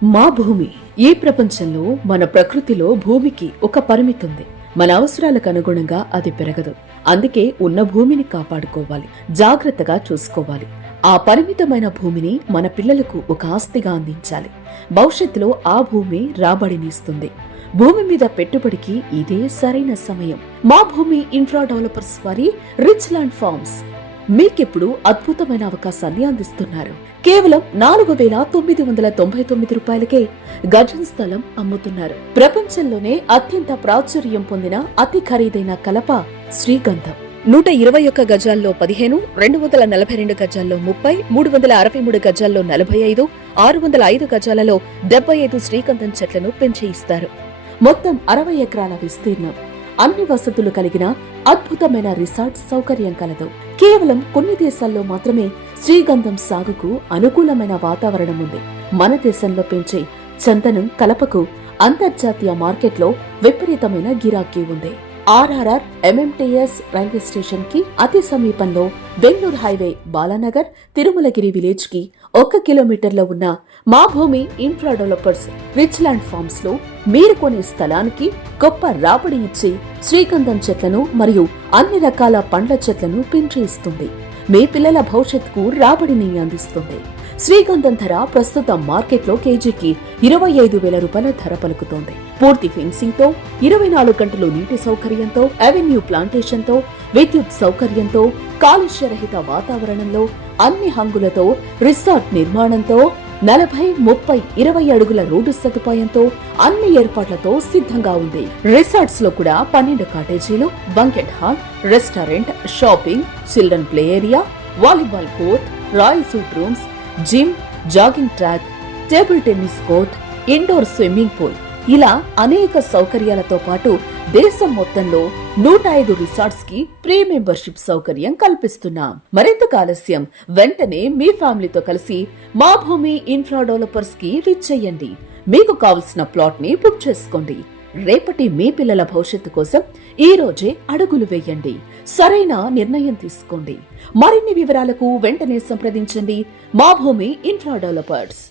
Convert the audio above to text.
మా భూమి. ఈ ప్రపంచంలో మన ప్రకృతిలో భూమికి ఒక పరిమితి ఉంది. మన అవసరాలకు అనుగుణంగా అది పెరగదు. అందుకే ఉన్న భూమిని కాపాడుకోవాలి, జాగ్రత్తగా చూసుకోవాలి. ఆ పరిమితమైన భూమిని మన పిల్లలకు ఒక ఆస్తిగా అందించాలి. భవిష్యత్తులో ఆ భూమి రాబడిని ఇస్తుంది. భూమి మీద పెట్టుబడికి ఇదే సరైన సమయం. మా భూమి ఇన్ఫ్రా డెవలపర్స్ వారి రిచ్ ల్యాండ్ ఫార్మ్స్ మీకిప్పుడు అద్భుతమైన అవకాశాన్ని అందిస్తున్నారు. కేవలం 4,999 రూపాయలకే గజం స్థలం అమ్ముతున్నారు. ప్రపంచంలోనే అత్యంత ప్రాచుర్యం పొందిన అతి ఖరీదైన కలప శ్రీగంధం. 121 గజాల్లో 15, 242 గజాల్లో 30, 363 గజాల్లో 45, 605 గజాలలో 75 శ్రీగంధం చెట్లను పెంచి ఇస్తారు. మొత్తం 60 ఎకరాల విస్తీర్ణం, అన్ని వసతులు కలిగిన అద్భుతమైన రిసార్ట్ సౌకర్యం కలదు. కేవలం కొన్ని దేశాల్లో మాత్రమే శ్రీగంధం సాగుకు అనుకూలమైన వాతావరణం ఉంది. మన దేశంలో పెంచే చందనం కలపకు అంతర్జాతీయ మార్కెట్లో విపరీతమైన గిరాకీ ఉంది. ఆర్ఆర్ఆర్ ఎంఎంటీఎస్ రైల్వే స్టేషన్ కి అతి సమీపంలో బెంగళూరు హైవే బాలానగర్ తిరుమలగిరి విలేజ్ కి 1 కిలోమీటర్లో ఉన్న మా భూమి infra developers rich land farms లో మీరు కొనే స్థలానికి గొప్ప రాబడి ఇచ్చి శ్రీగంధం చెట్లను మరియు అన్ని రకాల పండ్ల చెట్లను పెంచి ఇస్తుంది. మీ పిల్లల భవిష్యత్తుకు రాబడిని అందిస్తుంది. శ్రీగంధం ధర ప్రస్తుతం మార్కెట్లో కేజీకి 25,000 రూపాయల ధర పలుకుతోంది. పూర్తి ఫెన్సింగ్ తో, 24 గంటలు నీటి సౌకర్యంతో, అవెన్యూ ప్లాంటేషన్ తో, విద్యుత్ సౌకర్యంతో, కాలుష్యరహిత వాతావరణంలో, అన్ని హంగులతో, రిసార్ట్ నిర్మాణంతో, 40, 30, 20 అడుగుల రోడ్డు సదుపాయంతో, అన్ని ఏర్పాట్లతో సిద్ధంగా ఉంది. రిసార్ట్స్ లో కూడా 12 కాటేజీలు, banquet hall, restaurant, shopping, children play area, volleyball court, royal suite rooms, gym, jogging track, table tennis court, indoor swimming pool, ఇలా అనేక సౌకర్యాలతో పాటు దేశం మొత్తంలో 105 రిసార్ట్స్ కి ప్రీ మెంబర్షిప్ సౌకర్యం కల్పిస్తున్నాం. మరింత ఆలస్యం, వెంటనే మీ ఫ్యామిలీతో కలిసి మా భూమి ఇన్ఫ్రా డెవలపర్స్ కి విచ్చేయండి. మీకు కావలసిన ప్లాట్ ని బుక్ చేసుకోండి. రేపటి మీ పిల్లల భవిష్యత్తు కోసం ఈ రోజే అడుగులు వేయండి. సరైన నిర్ణయం తీసుకోండి. మరిన్ని వివరాలకు వెంటనే సంప్రదించండి మా భూమి ఇన్ఫ్రా డెవలపర్స్.